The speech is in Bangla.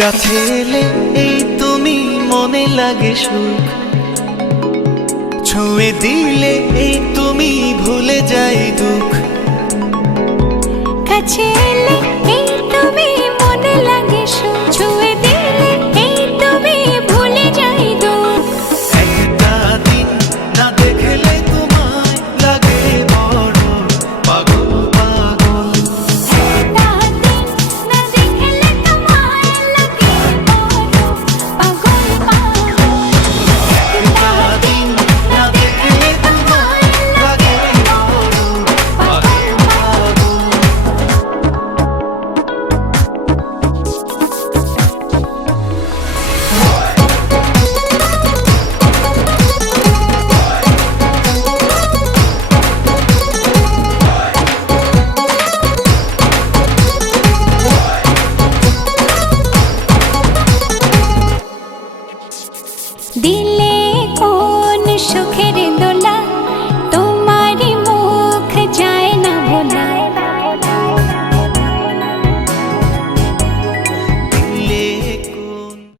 কাছে এলে এই তুমি মনে লাগে সুখ, ছুঁয়ে দিলে এই তুমি ভুলে যাই দুঃখ। কাছে এলে এই তুমি মনে লাগে সুখ, ছুঁয়ে দিলে এই তুমি ভুলে যাই দুঃখ। একটা দিন না দেখলে তোমায় লাগে বড় পাগল পাগল। একটা দিন না দেখলে তোমায় লাগে বড় পাগল পাগল। একটা দিন না দেখলে তোমায় লাগে বড় পাগল পাগল। দিলে কোন সুখের